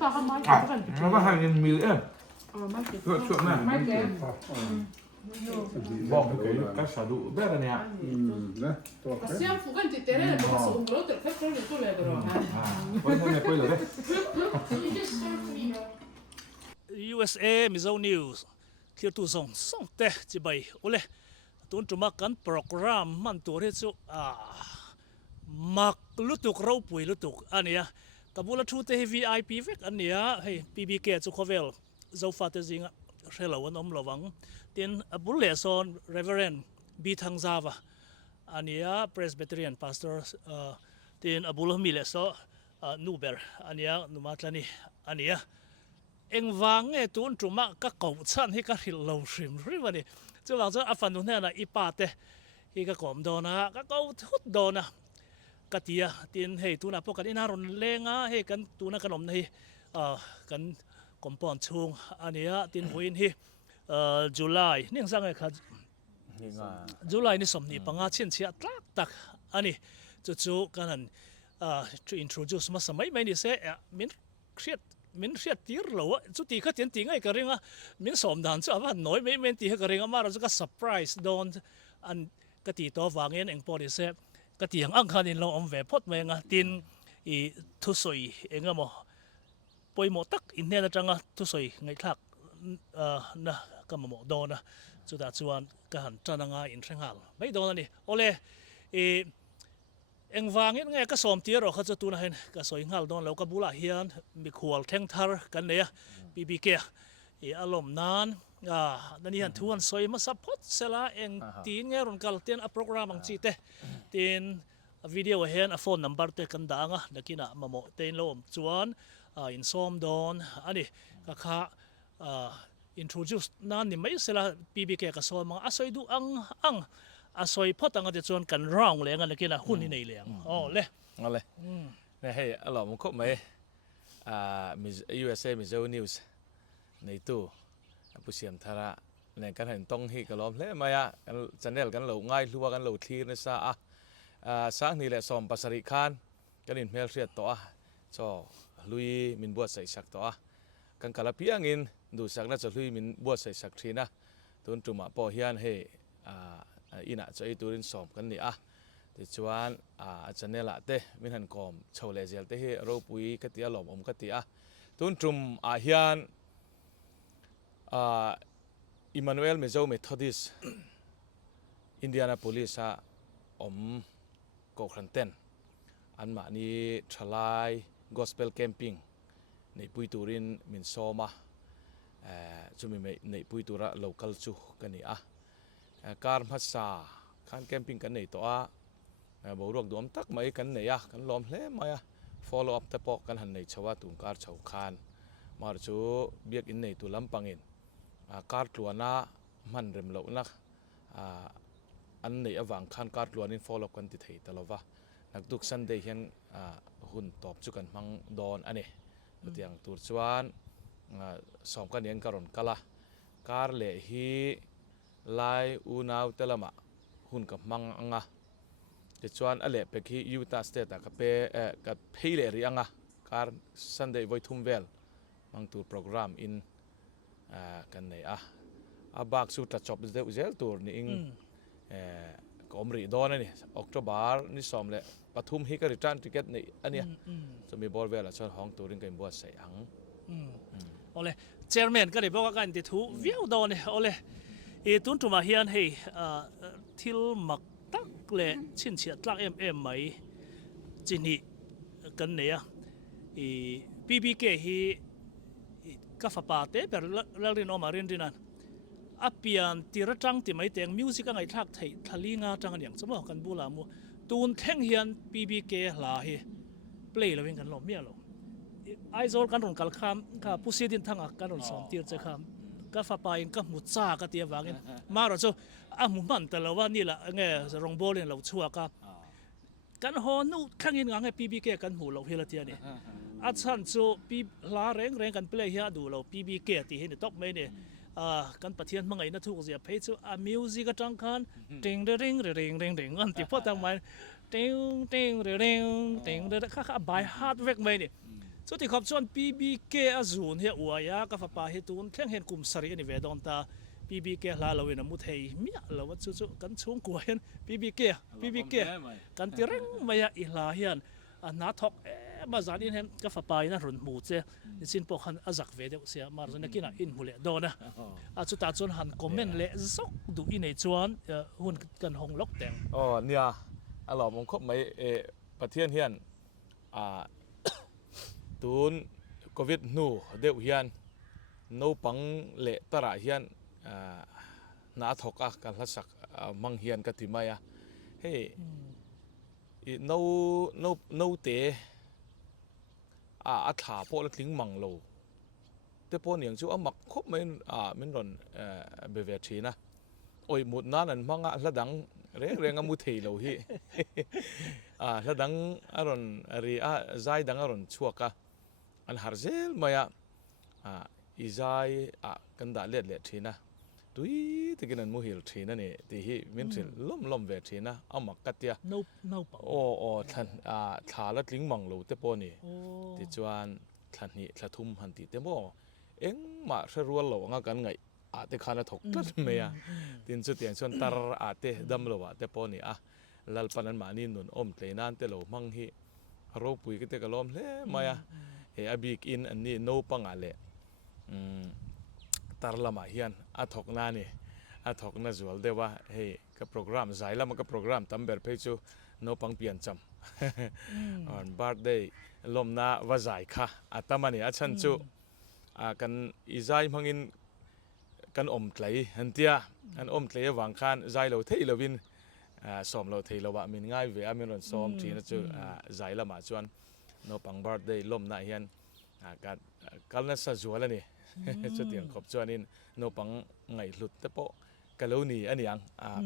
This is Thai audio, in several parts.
Man var här i en mil ön. Kör med. Bom, okej. Kassa du bära ni här. Passiamo fuganti terreno, ma sono un brotto, che proprio tu le però. Poi non è quello, eh. USA Mizo News คือตัวส่งแต่จิไปโอเลตุนจุมากันโปรแกรมมันตัวเรซุมักลุตุกเราปุยลุตุกอันเนี้ยกับบุลทูเต VIP เวกอันเนี้ยให้ PBK จุคอเวลเจ้าฟาเตจิงเรลวันอมระวังเตียนบุลเลซอน Reverend บีทังซาวะอันเนี้ย Presbyterian Pastor เตียนบุลมิเลซอนูเบอร์อันเนี้ยนุมาตลานีอันเนี้ยเอ็งวางตุนจุมาก็เก่าชันให้ก็หิลเราชิมริวันนี้จะวางจะอัฟันตุนเนี่ยนะอีปาเตฮีก็กอมโดนะก็เก่าทุดโดนะกะเตียตีนให้ตุนพวกกันอินารอนเลงให้กันตุนขนมให้กันกอมปอนชุงอันนี้ตีนหัวอินให้จุลายนี่สั่งไงครับจุลายนี่สมนี่ปังอาเชียนเชียตักอันนี้จู่ๆกันนั้นto introduce มาสมัยไม่นี่เสียมินเครียดมินเสียตีร์เราจุดที่เขาเตียนติงไอ้กระเรื่องมินสมดานจ้าว่าน้อยไม่ตีให้กระเรื่องมาเราจะก็เซอร์ไพรส์โดนอันกติตัววางเงินเองพอดีเสียกติอย่างอังคารนี่เราอมเวพดเมงตินอีทุสอยเองก็มอปอยหมดตักอินเนี่ยจังทุสอยไงทักนะก็มาหมดโดนนะจุดจวนก็หันจันงาอินเชิงหัลไม่โดนนี่โอเลเอ็งวางเงี้ยก็สมตีเราเขาจะตูนะเห็นก็สวยงามโดนแล้วก็บุลาเฮียนมีขวลแทงทาร์กันเนี่ยปีบีเกียอารมณ์นั้นนั่นนี่ฮันทวนสวยมาซัพพอร์ตเสละเอ็งตีนเงี้ยรุนกัลเตียนโปรแกรมบางทีเตตีนวิดีโอเห็นโฟนนัมเบอร์เตกันดังนักกินมาโมเตีนลมจวนอินซอมโดนอันนี้ก็ข้าintroduce นั่นนี่ไม่เสละปีบีเกียก็สวยมาอาศัยดูอังอาศัยพอตั้งแต่จวนกันร้องเลยกันเลยกินหุ่นนี่ในเลี้ยงอ๋อเลยเอาเลยเนี่ยให้อร่อยมันครบไหมUSA Mizo News ในตู้ผู้เชี่ยวชาญในการเห็นต้องให้กระล้อมเลยมากันจันเนลกันเหล่าง่ายหรือว่ากันเหล่าทีในซาสักนี่แหละสอมปัสริคานกันอินเมลเสียตัวจ่อลุยมินบัวใส่สักตัวกันกะละเพียงอินดูสักน่าจะลุยมินบัวใส่สักทีนะตุนจุมาปอเฮียนให้อินะจะไอตัวรินสอมกันนี่ติจวนจันเนลเตมินหันกอมชาวเลเซลเตให้เราปุยกติอาหลอมกติตุนจุมเฮียนอิมมานูเอลเมโซเมทอดิสอินเดียนาโพลิสกครันเตนอันมานี้ทลายกอสเปลแคมปิ้งในปุยตูรินมินโซมาจุมีในปุยตูระโลคัลจูกันนี่การภาษาการแคมปิ้งกันนี่ตัวบรวกดวมตักไม่กันนี่กันล้อมเล่มาfollow up แต่ปอกกันหันในชาวตุงการชาวคานมาจูเบียกอินในตัวลำปังอินการกลัวน่ามันเริ่มเหล่านักอันในอวังคันการกลัวนี่ follow up กันติดเหตุตลอดว่านักทุกสันเดียนหุ่นตอบจุกันมังดอนอันนี้ตัวอย่างตัวชวนสองกันยังการอนกะละการเล่ฮีลายอูนาวเตลมาหุ่นกับมังจะชวนอะไรไปที่ยูตาสเตตกับกับเพลเลรียงการซันเดย์ไวทุ่มเวลมังตัวโปรแกรมอินกันไหนบากสุดจะจบเดี๋ยวเจลตัวนี่อิงก็อมรีดอนนี่ออกจากบาร์นี่สอมเลยปทุมฮิการิจันติเกตนี่อันนี้จะมีบอลเวลชวนห้องตัวริงกันบัวใส่หังโอเลเจอร์แมนก็เลยบอกว่ากันติดทูวิวดอนนี่โอเลตุนจุมาเฮียนให้ทิลมักตักเล่ชินเชียตักไหมจินี่กันเนี่ยปีบีเกฮีกัฟปาเต้แบบเรื่องนอมาเรียนดีนั่นเปลี่ยนตีระจังตีไม่แต่งมิวสิกกันไงทักไทยทะลีงาจังอย่างสมมติกันบูลามูตูนแท่งเฮียนปีบีเกลาเฮเปล่ยเราเป็นกันหลอมเมียเราไอโซลกันรอนกัลคามกับผู้เสียดินทั้งกันรอนสอนตีร์จะคำก็ฟ้าไปก็มุดซ่าก็เตียวางเงินมาเราจะมุมันแต่เราว่านี่แหละไงรองโบเล่นเราชัวกับกันฮอนูข้างยินงานให้ปีบีเกกันหูเราเฮลเทียนี่อาจารย์จะปีลาแรงกันเปล่ยเฮียดูเราปีบีเกตีเห็นตกไหมเนี่ยกันปะเทียนมังไงนะทุกเสียเพจมิวสิกจังคันติงเริงอันที่พอทำมาติงเริงข้าบายฮาร์ดเวกไหมเนี่ย จุดที่ขอบชวน PBK อาจูนเฮียอวยากับปาเฮตุนแข่งเห็นกลุ่มสรีนี่เวดอนตา PBK ลาลาเวนะมุเทยมีละวัดจุๆกันช่วงกวน PBK กันติเร่งมายาอิลาเฮียนนาทอกมาจานินเห็นกับปายนะรุนหมูเจสินปกหันอาจักเวเดเสียมาร์จนักินะอินมุเลดอนะจุดตาจนหันคอมเมนต์เละซอกดูอินในจวนหุ่นกันหงล็อกแดงอ๋อเนี่ยอลอมคบไหมประเทศเฮียนตูนโควิดนูเดียวเฮียนนูปังเละตระเฮียนนาทอกกันลัสักมังเฮียนกติมายะเฮ้นูเตอัฐาพอละทิ้งมังโลแต่พอเนี่ยจู่มักคบไม่มันรอนเบเวทีนะโอ้ยหมดนั้นมังละดังเร่งมุเทโลฮีละดังอรอนรีใจดังอรอนชัวกะอันฮาร์เซลมายะอีใจกันด่าเล็ดทีนะตุยที่กินมุฮิลทีนั่นนี่ที่ฮีมินสิล้มเวทีนะมักกัดยาno โอ้ท่านถาละทิ้งมังโลแต่พอนี่ที่จวนท่านนี่ละทุ่มหันติแต่บ่เอ็งมาเสรัวโลงกันไงแต่ขณะถกตัดเมียตินสุดอย่างชนตาเตดำโลวะแต่พอนี่ลัลปันมานี่นุนเตยนันเตโลมังฮีโรปุยก็เตกลมเลยมาอบิกอินอันนี้โนปังอะไรตาละมาเฮียนถกนานี่ถกน่าจวลเดว่าเฮ้กับโปรแกรมใจละมันกับโปรแกรมตั้มเบอร์เพจูโนปังเปลี่ยนจำบาร์เดย์ลมนาว่าใจค่ะตั้มนี่ฉันจูกันอีใจมังอินกันเตยฮันเตียกันเตยวางคานใจเราเทเราวินซ้อมเราเทเราว่ามินง่ายเวอมินรอนซ้อมทีนั่นจูใจละมาจวนโนปังบาร์เดย์ลมนาเฮียนกันน่าสะจวลนี่จุดอย่างขอบจวนนี่โนปังไงหลุดแต่ปะกะโลนี่อันยัง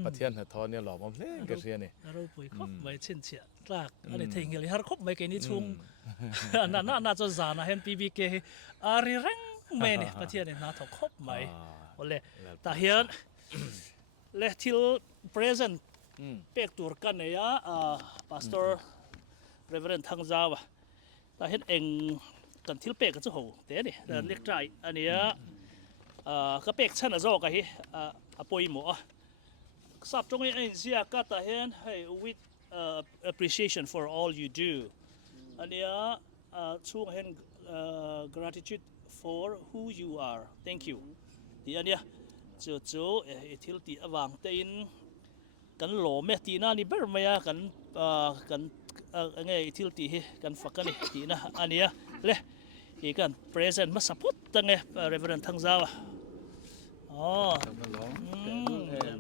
ประเทศหัดทอนเนี่ยหล่อผมเล่นกันเสียนี่เราปุยคบไว้เช่นเชียรากอันนี้ทิ้งเลยฮาร์คบไว้กันนี่ช่วงน่าจะจานะเห็น PBK อาริเร่งเมนี่ประเทศนี่น่าถกคบไหมโอ้เลยแต่เห็นเลทิล present เป็กตัวกันเนี่ยpastor reverend ทางจาวแต่เห็นเองกันทิลเป็กกันจะหูเดี๋ยวนี่เรียกใจอันนี้ก็เป็กชั้นอ่ะจอกไอ้ปอยหมอสับตรงนี้เองเสียก็แต่เห็นให้ with appreciation for all you do อันนี้ช่วงเห็นgratitude for who you are thank you ที่อันนี้จู่ทิลตีวางเต็นกันหล่อแม่ตีน่านี่เบอร์ไม่กันไงทิลตีกันฝักกันนี่ตีนะอันนี้เลยอีกัน present มาสับพุทตั้งไง reverend ทั้งเจ้า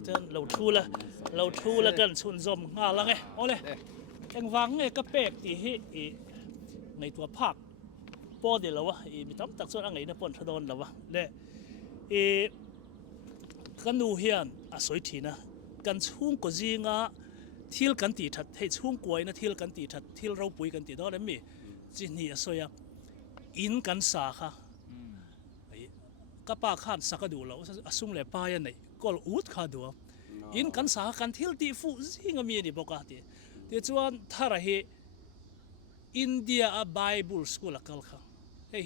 เจ้าเราทูละกันชุนจมงาละไงโอ้เลยเอ็งวางไงก็เป็กตีในตัวภาคปอเดี๋ยววะมีตั้มตักส่วนอะไรนะปนทะดอนแล้ววะเนี่ยกันดูเฮียนสวยทีนะกันช่วงก็จีงะทิลกันตีทัดให้ช่วงกวยนะทิลกันตีทัดทิลเราปุยกันตีดอนั่นมีจีนี่สวยอินกันสาค่ะก็ป้าข้านสักดูแล้วสุ่งเลยป้ายันไหนก็อุดขาดูอินกันสากันทิลตีฟูจีงะมีนี่บอกกันที่ชวนท่าระอินเดียไบเบิลสคูลกัลค่ะเฮ้ย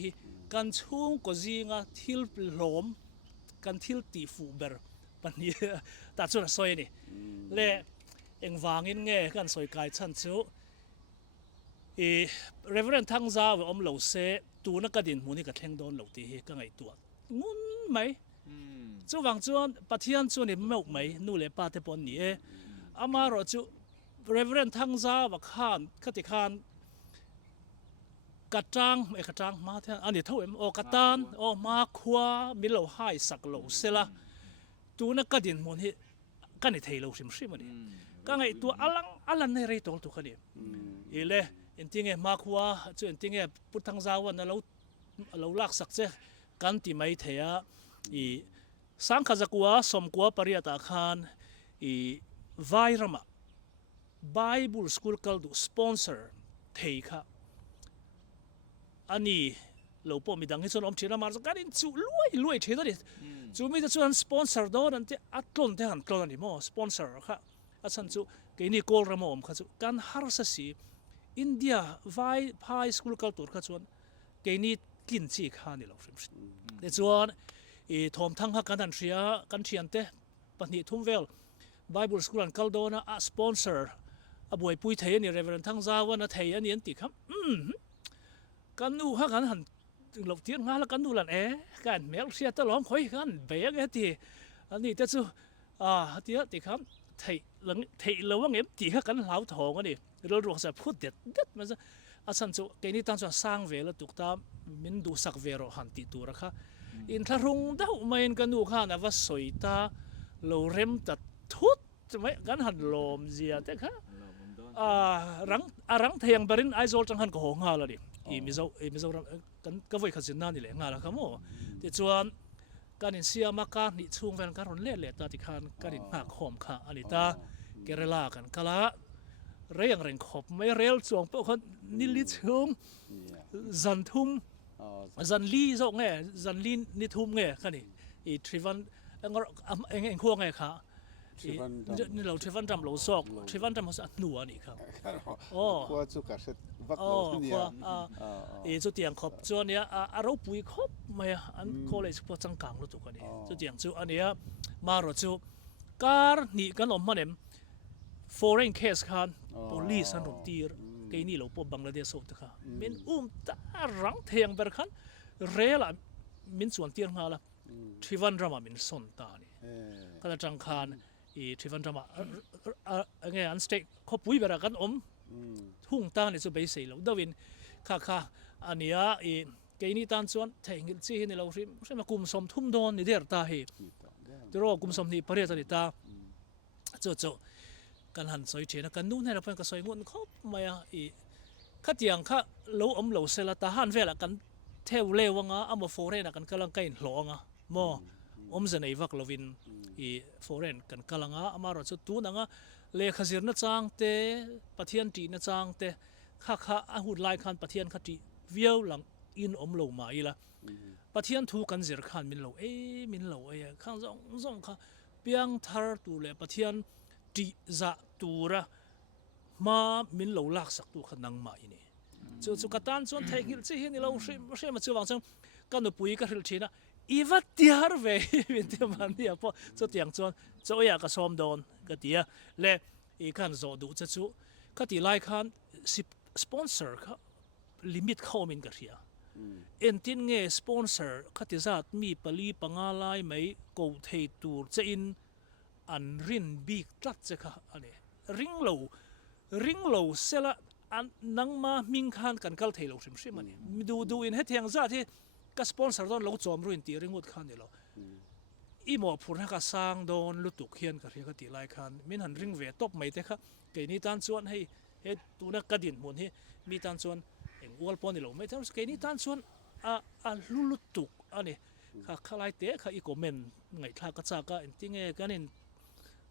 กันช่วงก็จีงะทิลลมกันทิลตีฟูเบอร์ปันนี้ตัดส่วนสวยนี่เล่เอ็งวางอินเง่กันสวยกายชั้นชูreverend ทั้งจ้าว่าเหล่าเสตัวนักดินมูนี่ก็แข่งโดนเหล่าตีก็ไงตัวงุนไหมจู่วางจวนปะเทียนจวนนี่ไม่ไหมนู่นเลยป้าเทปนนี่อามาเราจู่ reverend ทั้งจ้าว่าข้านคติข้านกระจังไม่กระจังมาเท่าอันนี้เท่าเอ็มกระตันมาขวามีเหล่าให้สักเหล่าเสละตัวนักดินมูนี่กันนี่เทเหล่าสิมสิมันนี่ก็ไงตัวอลังในเรื่องตัวกันนี่เลยอินทิงเอมาคัวจู่อินทิงเอพุทธังจาวันเราลักสักเจกันที่ไม่เทียสังขจักวสมกัวปริยัตคานไวรัมBible School กัลดูสปอนเซอร์เทียค่ะอันนี้เราพอมีดังที่ส่วนอมเชียร์มาสักการินจู่รวยเทียนั่นดิจู่มีแต่ส่วนสปอนเซอร์โดนนั่นที่อัดกลนที่หันกลนนี่มั้งสปอนเซอร์ค่ะอาจารย์จู่ก็นี่กอลระมอมค่ะจู่การฮาร์สซีอินเดียไวพายสคูลคัลตูร์ค่ะชวน เกนี่กินชีข้านี่เราแต่ส่วนทอมทั้งกันทันเชียกันเชียนเตปนิทุ่มเวล Bible School อันกัลโดนะสปอนเซอร์บวยปุยเทียนี่เรเวอเรนทั้งซาวันเทียนี่อันติครับกันดูฮะกันหันหลบเทียนงานแล้วกันดูหลันกันแมวเสียตลอดคอยกันเบียกทีอันนี้แต่จู่ที่ติครับไทยหลังไทยเราว่าเงี้ยตีฮะกันเหลาทองอันนี้เรารู้สึกพูดเด็ดมันจะสันจู่แกนี่ตั้งใจสร้างเวลตุกตามินดูสักเวรหันติตัวระค่ะอินทรุงดาวไม่เห็นกันดูข้านะว่าสวยตาเราเริ่มตัดทุดจะไม่กันหันลมเสียแต่ค่ะรังเทียงบรินไอโซลจังหันก็หงาละดิมิโซกันก็ไว้ขัดสินนั่นนี่แหละงาละครับโม่แต่ส่วนการเสียมาการนิช่วงแฟนการรนเล่เล่ตาติคานการหักหอมค่ะอันนี้ตาเกเรลากันกะละเรียงเร่งขบไม่เร็วส่วงพวกคนนิลิช่วงจันทุ่มจันลีโซงไงจันลีนิทุ่มไงค่ะนี่ทริวันเอ็งขั้วไงค่ะนี่เราทริวันจำเราซอกทริวันจำเขาสัตว์หนัวนี่ครับขั้วสุกัดวักเนี่ยจุดเตียงขบจวนเนี้ยเราปุยขบไม่อันโคเลยพวกจังกังรู้ตัวกันนี่จุดเตียงจุอันเนี้ยมาเราจุการนี่กันออกมาเนี่ย foreign case คัน police อันรถตีเกนี่เราพบบังลาเทศสุดค่ะมินตารังเทียงเบอร์คันเรล่ะมินส่วนเตียงมาละทริวันดรามามินส่วนตานี่ก็จะจังคันทริวันดรามาไงอันสเต็กขบปุยเบอร์กันหุ่งตาเนี่ยจะไปเสียแล้วดาวินค่ะอันเนี้ยเกนี่ตันส่วนแทงที่นี่เราใช่ไหมกุมสมทุ่มโดนนี่เดียร์ตาเฮจะรอกุมสมนี่ประเดี๋ยวนี่ตาโจกันหันสอยเชนะกันนู่นให้เราเพิ่งก็สอยงวนครบมาขัดอย่างข้าเราเสละตาหันเวลกันเทวเลวงะมาโฟเรนกันกำลังไกลหลงมอจะในวักลวินโฟเรนกันกำลังมาเราจะตัวนังเลขสิรนัดจางเตปะเทียนจีนัดจางเตข้าหุ่นลายคันปะเทียนขัดจีเวียวหลังอินเรามาอีละปะเทียนทูกันเสียขันมินเรามินเราข้างซองข้าเปียงทาร์ตูเลปะเทียนจีจะตัวระมามินเราลักสักตัวขนังมาอีนี่จุกตันส่วนเทคนิคที่นี่เราใช่มาช่วยวังจังกันดูปุยกันเรื่องชีนะอีวัดเดียร์เว้ยมินเดียมันเนี่ยพอจุดอย่างส่วนอยากกระสอมโดนก็เดียและอีกันโจดูจะจู่ก็ที่ไล่คันสปอนเซอร์ก็ลิมิตเข้ามินกันเสียเอ็นตินเงสปอนเซอร์ก็ที่จะมีปลีปังอะไรไม่กูเทตูจะอินอันรินบีกจัดจะค่ะอันนี้ริงโลเสละอันนังมามิงคันกันกัลเทโลชิมชิมันนี่ดูอินเฮทียงซาที่ก็สปอนเซอร์โดนเราจอมรุนตีริงหมดคันนี่เราอีหมอพูดให้ก็สร้างโดนลุตุกเขียนกันเรียกตีลายคันมินหันริงเวทบไม่แต่ค่ะเกนี่ตันส่วนให้ตัวนักกระดิ่งหมุนให้มีตันส่วนเอ็งวัวปอนนี่เราไม่ทั้งเกนี่ตันส่วนลุตุกอันนี้ค่ะขลายเตะค่ะอีกเมนไงท่ากระจากก็อินติงเงกันนี่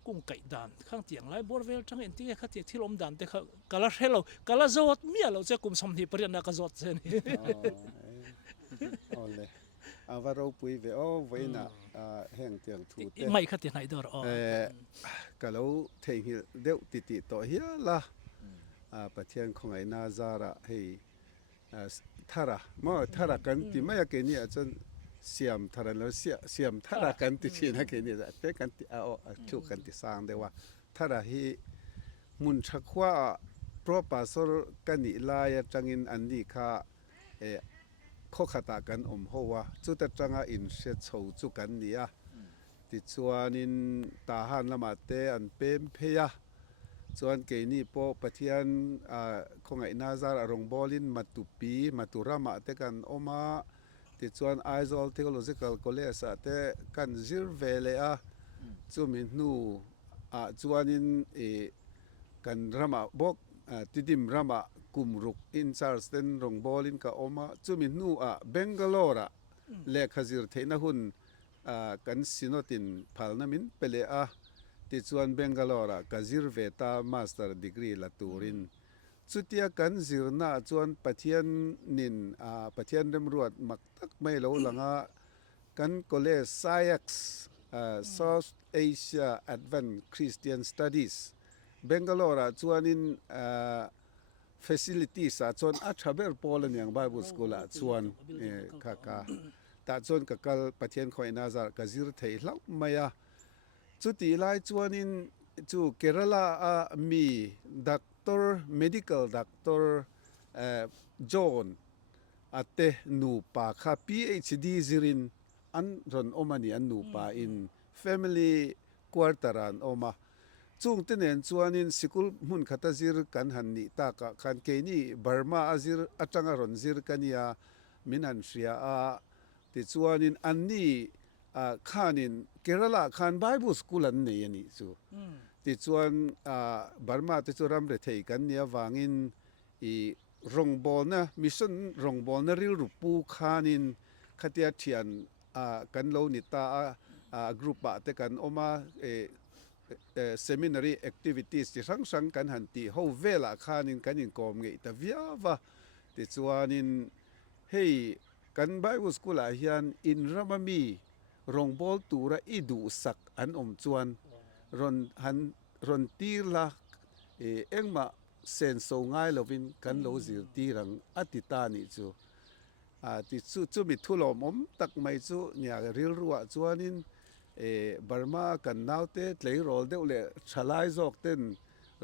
กุ้งไก่ด่านข้างเตียงไรบอร์เวลจังเอ็นที่ข้าเตียงที่ลมด่านแต่กาลาเฮลกาลาจอดเมียเราจะกุมสมนิปริยนักจอดเซนี่เลยว่าเราปุยเวอไว้น่ะแห่งเตียงถูเตไม่ข้าเตียงไหนดอร์ก็เราเทงเดียวติต่อเฮียละประเทศของไอ้นาซาระให้ทาระทาระกันที่ไม่อยากเกินเนี่ยจนเสียมทาระแล้วเสียมทาระกันที่ชีนะเกินเนี่ยเป็นกันที่ชุกันที่สร้างได้ว่าทาระให้มุนชักว่าเพราะปัสสาวะกันนี่ลายจังอินอันนี้ค่ะข้อขัดกันหัวจุดจังอินเสดชูจุกันนี่ติดส่วนอินตาหันละมาเตอันเป็นเพียส่วนเกนี่พอประเทศของไอ้นาซาร์รงบอลินมาตุปีมาตุรามาเตกันออกมาติดส่วนไอโซลเทคโนโลยีคอลเลสเตกันซิร์เวเลจูมินนูส่วนอินกันรามาบอกติดิมรามากุมรุกอินซาร์สเตนรงบอลินกับออกมาจูมินนูเบงกาลอระเลขซิร์เทนะหุ่นกันสิโนตินพาลนามินเปเลติดส่วนเบงกาลอระกับซิร์เวตามาสเตอร์ดีกรีละตูรินสุดที่กันซิร์น่าส่วนประเทศนินประเทศตำรวจมักตักไม่รู้หลังกันก็เลย SAIX South Asia Advanced Christian Studies เบงกาลอระส่วนนิน facility สาชนอัชเบร์ปอลอย่าง Bible School ละส่วนกะตาชนกะกลประเทศคอยนาซากะซิรไทยเล่าไม่จุดที่ไล่ชวนินจูเกรลามีด็อกเตอร์ medical doctor จอห์นอาเตนูปาค่ะ PhD ซิรินอันรอนอมานีอันนูปาin family quarter อันอมาจุงเตเนนชวนินสกุลมุนขัตซิรกันหันนี่ตากะคันเกนี่บาร์มาอาซิรอัจังรอนซิรกันยามินันเชียติชวนินอันนี้ขานินเกรลาขานไบเบิลสคูลอันนี้นี่จูติชวนบาร์มาติชวนรำเรเทกันเนี่ยวางินรงบอลนะมิชชั่นรงบอลนะริลรูปูขานินขัดยาเทียนกันโลนิตากรุ๊ปบะเตกันออกมาseminary activities ที่สังกันหันตีเฮาเวลาขานินกันยินกอมเงยแต่วิาวะติชวนินเฮ้กันไบเบิลสคูลเฮียนอินรามามีรงบอลตูระอีดูสักอันจวนรอนตีละเอ็งมาเซนโซง่ายลวินกันโลซิลตีรังอติตานิจูติจูมิทุลอมตักไม่จูเนี่ยริลรัวจวนินบาร์มากันนาวเตะเลยโรลเดวเลชลายจอกเต้น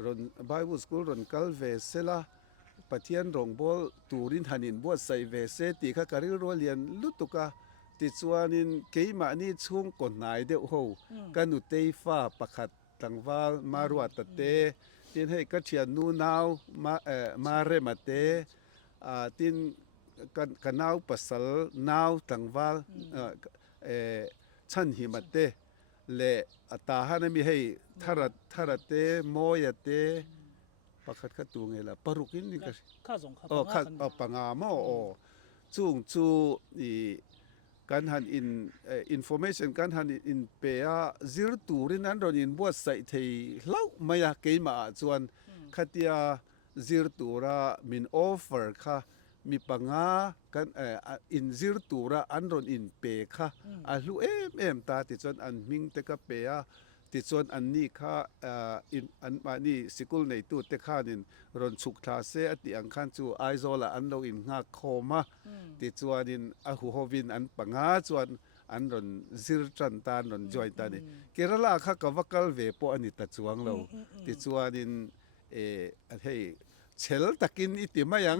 รอนไบเบิลสคูลรอนกัลเวเซลาปะเทียนรงบอลตูรินหันินบวชใส่เวเซตีข้ากริลรัวเลียนลุตุกาติดชวนินเกยมานี่ช่วงก่อนนายเดียวโหกันอุเตยฟ้าประคัดตังวาลมารวดเตตินให้กัจเชียนนูนาวมาเรมาเตตินกันนาวปัสลนาวตังวาลชันหิมเตเลตาฮานะมีให้ทาระเตโมยเตประคัดขัดตัวไงล่ะปรุกินนี่ก็ข้าสงครับข้าปังามจุงจูกันหันinformation กันหันอินเปียซิรตูรินันรอนินบวชใส่ที่เล่าไม่อยากเกยมาส่วนขัดยาซิรตูระมิน offer ค่ะมีปังากันอินซิรตูระอันรอนอินเปค่ะลูเอ็มตาติดส่วนอันมิงเตกะเปียติดส่วนอันนี้ค่ะอันมานี่สกุลในตู้เตค่านินรอนสุกทาเซอติอังคันจูไอโซละอันเราอินงักโคมาติดส่วนนินหูโฮวินอันปังาส่วนอันรอนซิรจันตานรอนจอยตานี่เกรลาค่ะกวักลเวปอันนี้ตัดจวงเราติดส่วนนินให้เชลตักินอิติมายัง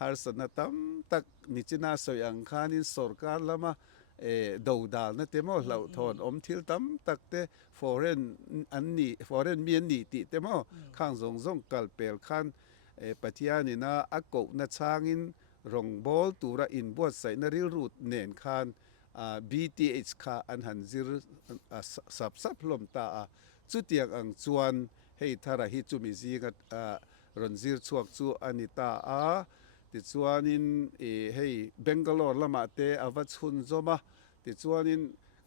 ฮาร์สนาตัมตักนิจินาสยังคานินสรการละมาดาวดาลนะเตมอเหล่าทอนทิลตัมตักเตforeign อันนี้ foreign มีอันนี้ติเตมอข้างซงกัลเปลคันปัทยานี่นะอักกนะช้างินรงบอลตูระอินบวชใส่นริรูดเนนคันBTH ค่ะอันหันซิรสับลมตาจุดเตียงอังจวนให้ทาราฮิจุมิซีกัดรอนซิรชวกจูอานิตาติดชวนินให้เบงกาลอร์ละมาเตอวัชหุนโซมาติดชวนิน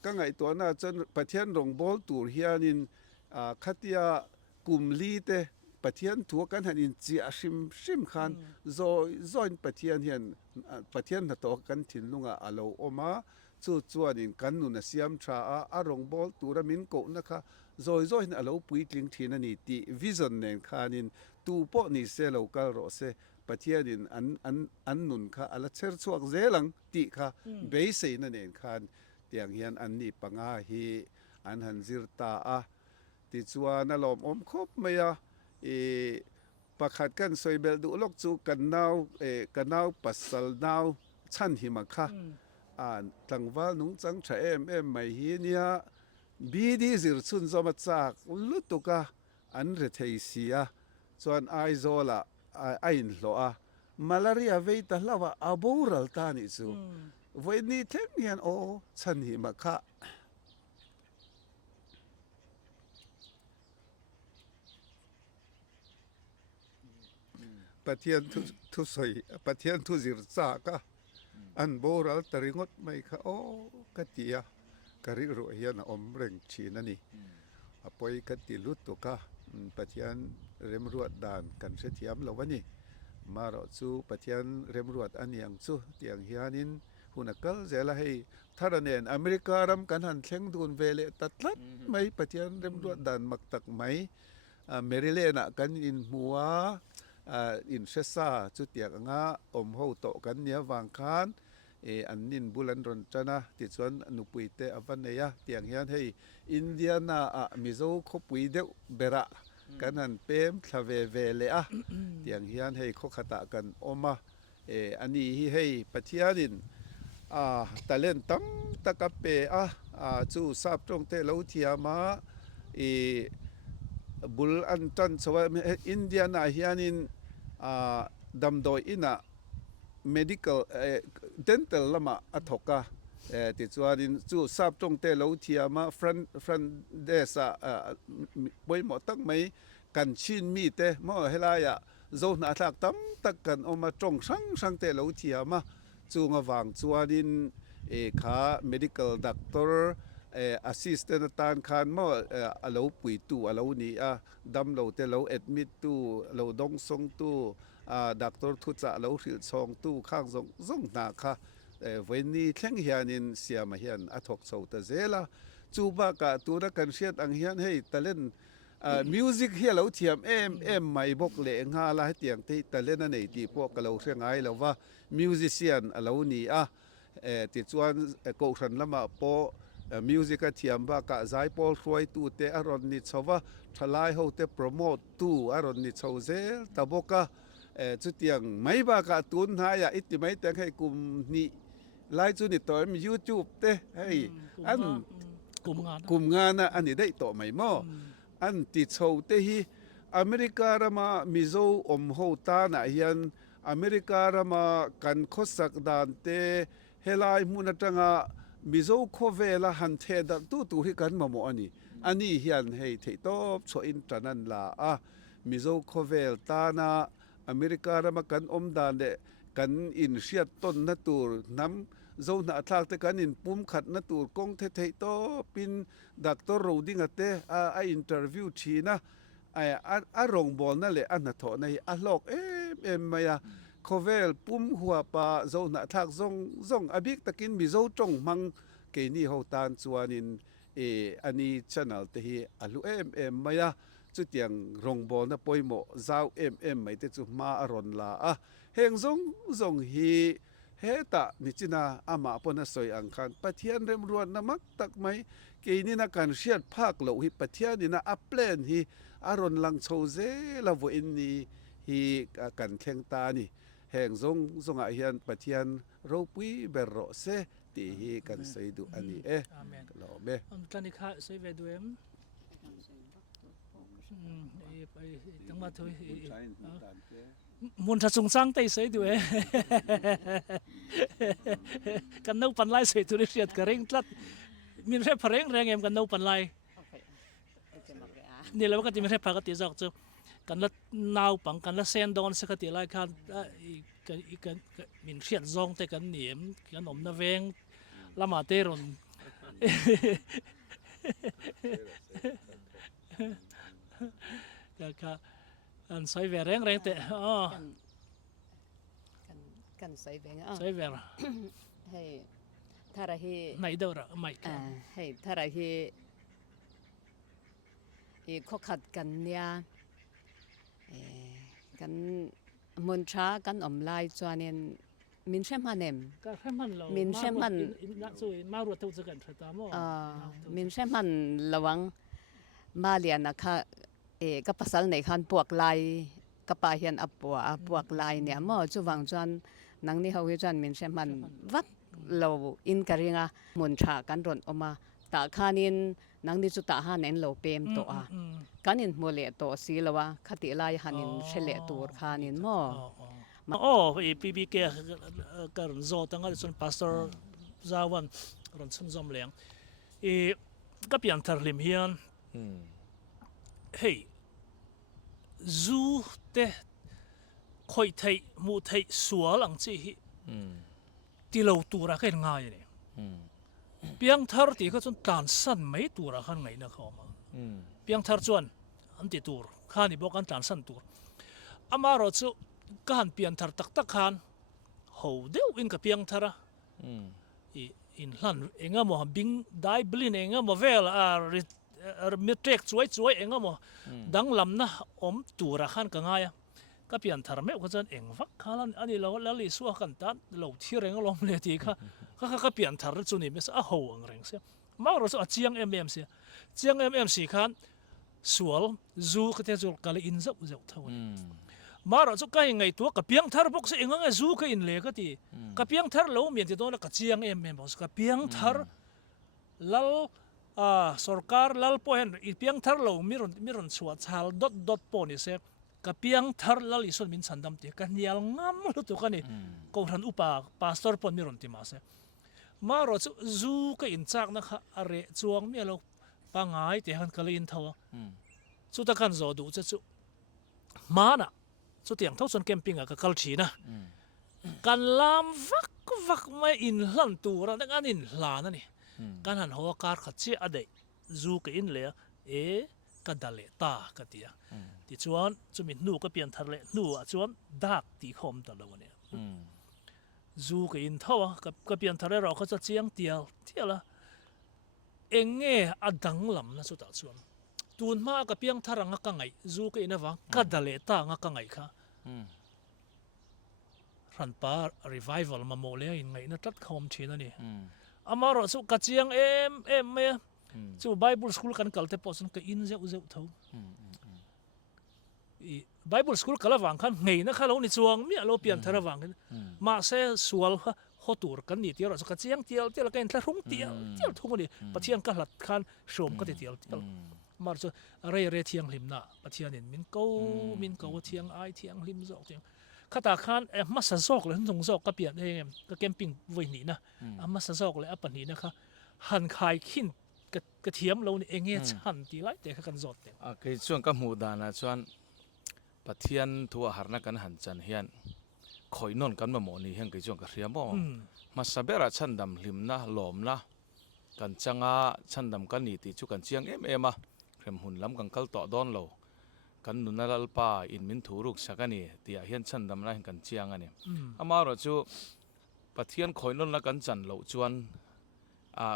ก็ไงตัวน่าจนประเทศรงบอลตูเฮียนินขัดยากุมลีเตประเทศทัวกันหันินจีอาชิมคันโซนประเทศเฮียนประเทศนัตโตกันถิ่นลุงอาโลอมาจวนินกันนุนเสียมชารงบอลตูระมินโกนะคะโซนอาโลปุยกลิงทีนันนี่ตีวิจเนนคานินตูปอนิเซโลกาโรเซประเทศดินอันนุนค่ะอัลเชอร์ชวกเซลังติค่ะเบสนั่นเองค่ะเตียงเฮียนอันนี้ปังอาฮีอันหันซิรตาติจวนลมคบไม่ประคัดกันสวยเบลดูลกจูกันนาวปัสสลนาวชันหิมะค่ะตังว่านุงจังเฉเอ็มไม่ฮีเนี่ยบีดีซิรซุนจอมจากลุตุกะอันเรเทเซียส่วนไอโซล่าไอ้หล่อมาลารียเวทลาวอาบูรัลตานิจูวันนี้เทมยันโอฉันหิมะค่ะประเทศทุสอยประเทศทุจิรจากะอันบูรัลตริงดไม่ค่ะโอ้กัตยากริรุเฮียนอมเร่งชีนันนี่ปอยกัติลุตตุกะประเทศเริ่มรวดด่านกันเสียมแล้ววันนี้มาเราสู้ประเทศเริ่มรวดอันยังสู้เตียงเฮียนินหุ่นกัลเจละให้ทารเนนอเมริการำกันหันเชียงดูนเวเลตัดลัดไม่ประเทศเริ่มรวดด่านมักตักไหมเมริเลนะกันอินหัว อินเชซาจุเตียกงาอมโหโตกันเนี่ยวางคานอันนินบุลันรนจนะติดส่วนนุปุยเตอวันเนียเตียงเฮียนให้อินเดียนามิโซคบปุยเดเบระกันนันเปมทะเวเวเลอะเตียงเฮียนให้คขตะกันอมาอันนี้ให้ปะเทียดินตะเล่นตั้มตะกะเปจูทราบตรงเตเลาเทียมาบุลอันจันสวะอินเดียนาเฮียนินดำโดยอินะmedical dental lama athoka ti chuanin chu sap tong te lo thiama front desa boi mo tak mai kan chin mi te mo helaya zo na thak tam tak kan oma tong sang te lo thiama chu nga wang chuanin kha medical doctor assistant tan khan mo alo pui tu alo ni dam lo te lo admit tu lo dong song tu doctor thu cha lo hril chong tu khang zong na kha weni thleng hianin siam hian athok chho ta zela chuba ka tura kan hriat ang hian hei talen music hi lo thiam em mai bok le nga la tiang te talen nei ti po ka lo hrengai lo wa musician alo ni ti chuan ko thran lama po music a thiam ba ka zai pol hroi tu te aron ni chowa thalai ho te promote tu aron ni chho zel taboka chu tiang mai ba ka tun ha ya iti mai tang hai kum ni lai chu ni to YouTube te hei an kum nga na ani dai to mai mo an ti chho te hi America rama mizo om ho ta na hian America rama kan khosak dan te helai munatanga mizo khovela han the da tu hi kan mamo ani hian hei thei top cho in tanan la mizo khovel ta na America rama kan dan de kan in hriat ton na tur nam zo na thak te kan in pum khat na tur kong the thei to pin doctor roding ate a interview thina a rong bol na le an tho nei a lok em maya khovel pum huwa pa zo na thak zong abik takin mi zo tong mang ke ni ho tan chuanin ani channel te hi alu em maya chu tiang rong bol na poimo zau mai te chu ma aron la heng zong hi heta ni china ama pona soi ang khan pathian rem ruan namak tak mai ke ni na kan hriat phak lo hi pathian ni na a plan hi aron lang chho ze la vo in ni hi kan thleng ta ni heng zonga hian pathian ro pui ber ro se ti hi kan sei du ani amen lo be tani kha sei ve duem tang ma thoi mun tha chung sang tai sei du kan no pan lai sei tu ri hriat ka reng tlat min re phareng reng em kan no pan lai ni lo ka ti min re pha ka ti jok chu kan la naw pang kan la sen don se ka ti lai khan kan min hriat zong te kan niem kan om na veng lama te ron ka an sai ve reng te kan sai ve sai ve hey thara hi nai do ra mai hey thara hi khokhat kan nia kan mun cha kan om lai chuanin min shem hanem ka man lo min shem man na chu ma ru tu chu kan thata mo min shem man lawang ma lian kha ka pasal nei khan puak lai ka pa hian puak lai ne mo chu wang chuan nang ni ho hi chuan min shem man vak lo in karinga mun tha kan ron oma ta khanin nang ni chu ta ha nen lo pem to kanin mole to si lawa khati lai hanin shele tur khanin mo PBK kan zo tanga chun pastor zawan ron chum zom leng ka pian thar lim hian hey zu te khoi thei mu thei sual ang chi hi ti lo tura ken ngai ni piang thar ti ka chun tan san mai tura khan ngai na khoma piang thar chuan an ti tur khani bok an tan san tur amaro chu kan pian thar tak tak khan ho deu in ka piang thara in hlan enga mo bing dai blin enga mo vel mitrek chuai enga mo dang lam na om tura khan ka ngaya ก็เปลี่ยนทารเมก็จะเองฟักคาลันอันนี้เราแล้วลิสัวกันตัดเราที่เร่งลมเลยทีก็เปลี่ยนทารจุนี่ไม่ใช่อ่ะหัวเร่งเสียมาเราจะเจียงเสียเจียงสีคันสวลจูก็จะจูกะเลยอินซับเจ้าเท่ามาเราจะก็ยังไงตัวกับเพียงทารพวกเสียงจูก็อินเลยก็ทีกับเพียงทารเราเมียนที่ตัวแล้วกับเจียงบอกกับเพียงทารแล้วसरकार लाल पोहन इपिang thar lo miron chua chal dot po ni se kapiang thar lal ison min sandam te kan yal ngam lu to kani ko ran upa pastor pon miron ti ma se maro zu ka in chak na kha are chuang mi lo pangai te han kalin thawa chu ta kan zo du chu mana chu tiang thau son camping ka kal thi na kan lam vak mai in hlan tu ra na an in hla na ni kan han ho kar khachi ade zu ka in le ka dale ta ka tia ti chuan chumi nu ka pian thar le nu a chuan dak ti khom ta lo ne zu ka in thawa ka pian thar ro kha cha chiang tiala enge adang lam na chu ta chuan tun ma ka piang tharanga ka ngai zu ka ina wa ka dale ta nga ka ngai kha ran pa revival ma mo le in ngai na tat khom thina ni amaro chu ka chiang me chu bible school kan kalte poson ka in zeu tho bible school kala wang khan ngei na khalo ni chuang mi alo pian thara wang ma se sual ho tur kan ni tiara chu ka chiang tial ka in thla rung tial thung ni pathian ka hlat khan shom ka tial mar chu re thiang hlimna pathian in min ko thiang ai thiang hlim zok thiang khata khan ma sa zok le hung zok ka pian ka camping voi ni na ma sa zok le apan ni na kha han khai khin ka thiam lo ni enge chan ti lai te kha kan zot te ke chuan ka mu dana chuan pathian thu harna kan han chan hian khoinon kan ma mo ni heng ke chuan ka hriam mo ma sabera chandam hlimna lomna kan changa chandam kan ni ti chu kan chiang a rem hun lam kan kal to don lo kan nunalal pa in min thuruk sakani tia hian chandam na kan chiang ani amaro chu pathian khoinon la kan chan lo chuan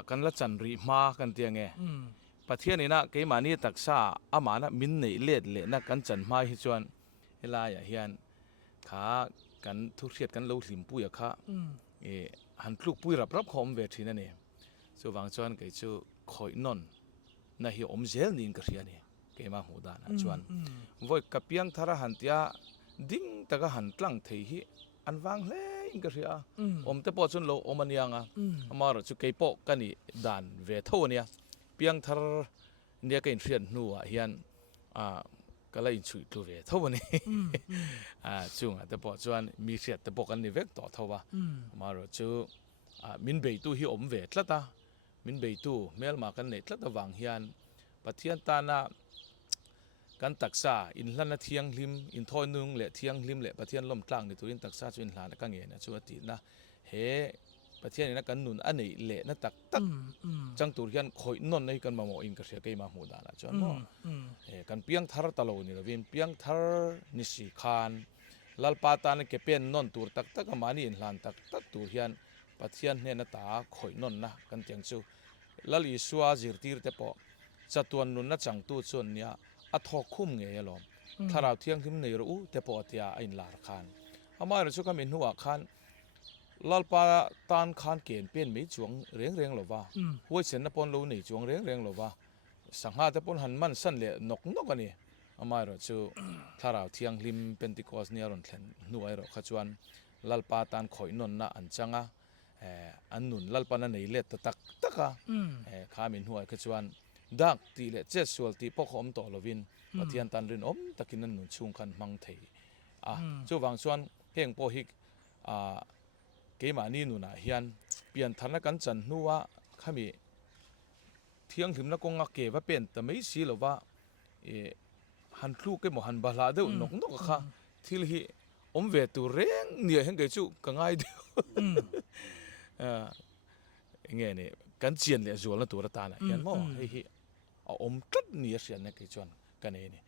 kan la chan ri ma kan tiange pathian ina ke mani taksa amana min nei let le na kan chan ma hi chuan hela ya hian kha kan thu riat kan lo hlim pu ya kha han tluk pui rap khom ve thina ni chu wang chuan ke chu khoinon na hi om zel nin ka riani ke ma hu da na chuan voi kapiang thara hantia ding taka han tlang thei hi anwang hle in ka ria om te po chun lo omanianga amaro chu ke po kani dan ve tho nia piang thar nia ka in rian nuwa hian kala in chui tu ve tho ni chung te po chuan mi riat te po kan ni vek to thowa amaro chu min be tu hi om ve tlata min be tu mel ma kan nei tlata wang hian pathian ta na kan taksa in hlan thiang hlim in thoi nung le thiang hlim le pathian lom tlang ni tuin taksa chuin hlan ka nge na chu ati na he pathian ina kan nun anei le na tak chang tur hian khoi non nei kan ma mo in ka hria ke ma mu da na chuan mo he kan piang thar talo ni rovin piang thar ni si khan lalpa ta na ke pen non tur tak tak mani in hlan tak tak tur hian pathian hne na ta khoi non na kan tiang chu lal isua zirtir te po chatuan nun na chang tu chon nia a thok khum nge yalom tharau thiang him nei ro te po tia in lar khan amai ro chu kam in huwa khan lalpa tan khan ken pen me chuang reng lova hoi chen na pon lo nei chuang reng lova sangha te pon han man san le nok ani amai ro chu tharau thiang hlim pentecost nia ron thlen nuai ro khachuan lalpa tan khoi non na an changa an nun lalpa na nei le tak taka kha min huai khachuan dak ti le che sual ti po khom to lovin pathian tan rin om takin an nun chung khan mang thei chu wang chuan heng po hi ke mani nu na hian pian thana kan chan nuwa khami thiang himna ko nga ke wa pen ta mai si lova han thlu ke mo han bala de nok kha thil hi om ve tu reng ni heng ke chu ka ngai de nge ne kan chian le zual na tur ta na hian mo hi om tlat ni sian na ke chuan kan e ni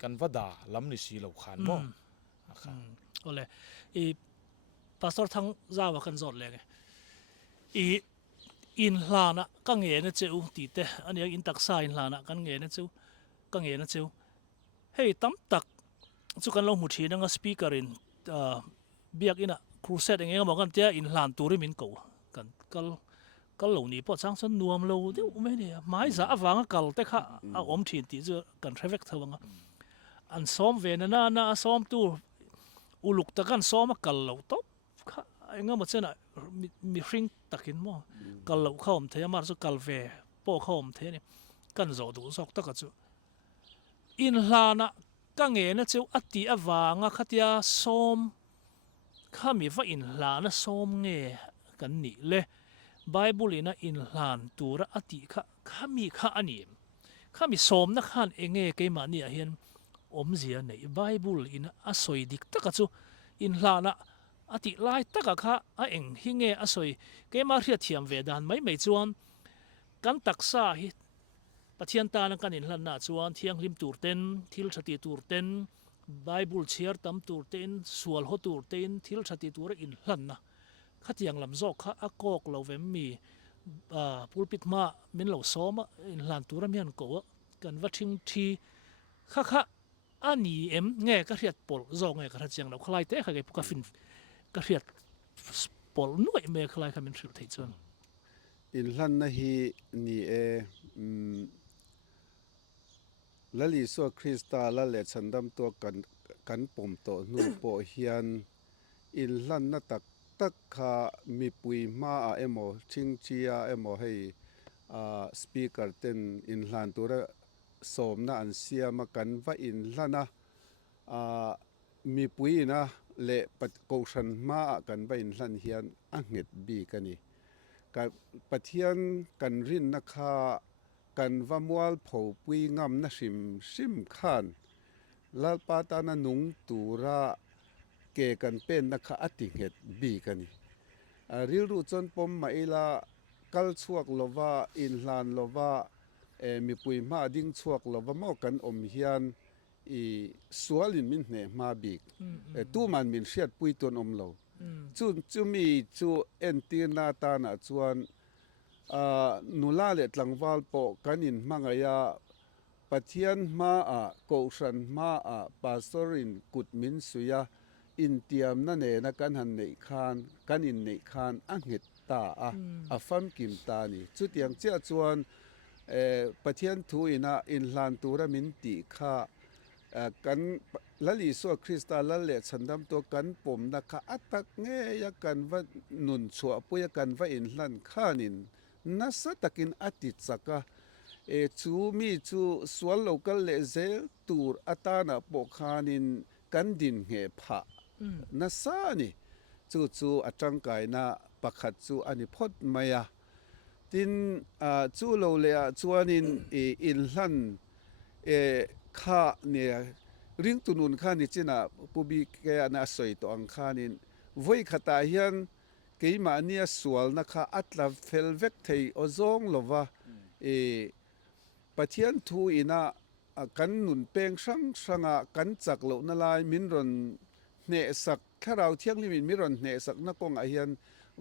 kan vada lam ni si lo khan mo ole i pastor thang zawa kan zot le i in hlana ka nge na cheu ti te ani in taksa in hlana kan nge na chu ka nge na chu hei tam tak chu kan lo mu thi nanga speaker in biak ina crusade enge mo kan tia in hlan turi min ko kan kal lo ni po chang son nuam lo de me ne mai za awanga kal te kha a om thin ti chu kan traffic thawanga an som ve na som tu uluk ta kan som kal lo to kha enga mo chena mi ring takin mo kal lo khom the mar chu kal ve po khom the ni kan zo du sok ta ka chu in hlana ka nge na chu ati awanga khatia som khami va in hlana som nge kan ni le bible ina in hlan tura ati kha khami kha ani khami som na khan enge ke mani a hian om zia nei bible ina asoi dik taka chu in hlana ati lai taka kha a eng hinge asoi ke ma ria thiam ve dan mai chuan kan taksa hi pathian ta na kan in hlan na chuan thiang lim tur ten thil thati tur ten bible chiar tam tur ten sual ho tur ten thil thati tur in hlan na khatiang lam zok kha akok lo vem mi pulpit ma min lo soma in hlan tur mian ko kan va thing thi kha ani em nge ka riat pol zo nge ka chiang lo khlai te kha ge puka fin ka riat pol noi me khlai kha min thil thei chuan in hlan na hi ni lali so krista la le chandam to kan pom to nu po hian in hlan na tak kha mi pui ma a emo thing chia emo hei speaker ten in hlan tura som na an siama kan va in hlana mi pui na le pat ko san ma kan va in hlan hian a nget bi kani ka pathian kan rin na kha kan va mual pho pui ngam na sim khan lal pa ta na nung tura ke kan pen na kha ati nget bi kani ril ru chon pom ma ila kal chuak lova in hlan lova mi pui ma ding chuak lova mo kan om hian i sualin min hne ma bik tu man min hriat pui ton om lo chu mi chu entina ta na chuan nula le tlangwal po kanin mangaya pathian ma a ko san ma a pastorin kut min suya in tiam na ne na kan han nei khan kan in nei khan a nget ta a fam kim ta ni chu tiang chia chuan pathian thu ina in hlan tura min ti kha kan lali so krista la le chandam to kan pom na kha atak nge ya kan va nun chua pu ya kan va in hlan khanin nasa takin ati chaka chu mi chu swal local le zel tur atana po khanin kan din nge pha nasa ni chu atangkai na pakhat chu ani phot maya tin chu lo le chuanin in hlan kha ne ring tunun khani china pubi ke na soi to ang khanin voi khata hian keima ania sual na kha atla felvek thei ozong lova pathian thu ina kan nun peng sanga kan chak lo na lai min ron ne sak kharau thiang limin mi ron ne sak na kong a hian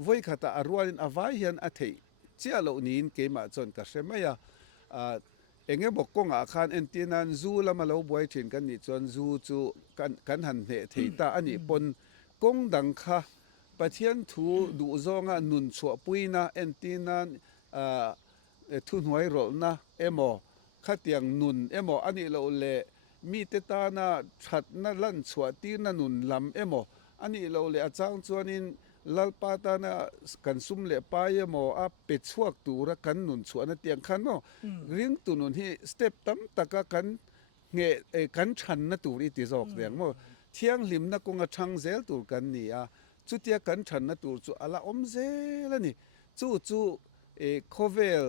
voi khata arwalin awai hian a thei chia lo nin keima chon ka semaya enge bokong a khan entinan zu lama lo boy thin kan ni chon zu chu kan han he theita ani pon kong dang kha pathian thu du zonga nun chho puina entinan thu hnuai rol na emo khatiang nun emo ani lo le mi te ta na that na lan chhuat ti na nun lam emo ani lo le achang chuanin lalpa ta na kan sum le pa emo a pe chuak tura kan nun chhuana tiang khan no ring tu nun hi step tam taka kan nge kan than na turi ti jok deng mo thiang lim na konga thang zel tur kan ni a chutia kan than na tur chu ala om zel ani chu khovel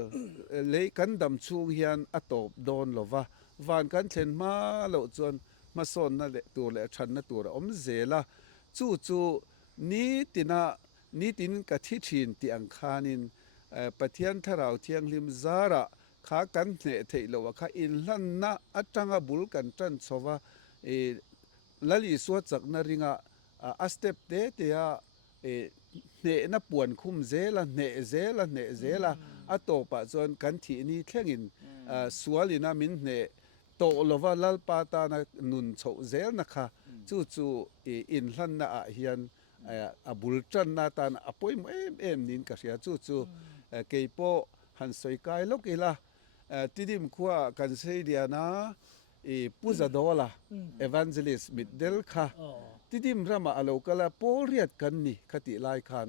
le kan dam chung hian atop don lova van kan thlen ma lo chuan ma son na le tur le than na tur om zela chu ni tin ka thi thin ti ang khanin pathian tharau thiang lim zara kha kan hne thei lo kha in hlan na atanga bul kan tan chowa lali so chak na ringa a step te ya ne na puan khum zela ne zela atopa chon kan thi ni thlengin sualina min ne โตโลว่าลัลปาตานะนุนโฉเซลนะคะจู่ๆอินลันนะเฮียนอบุลจันนาตานอปอยเอ็มนินกะเสียจู่ๆเกยโปหันสวยกายลกอีละติดิมคัวกันเสียนะปุซาโดลาเอวานเจลิสมิดเดลค่ะติดิมรามาอโลกะลาโปเรียดกันนี่คติลายคัน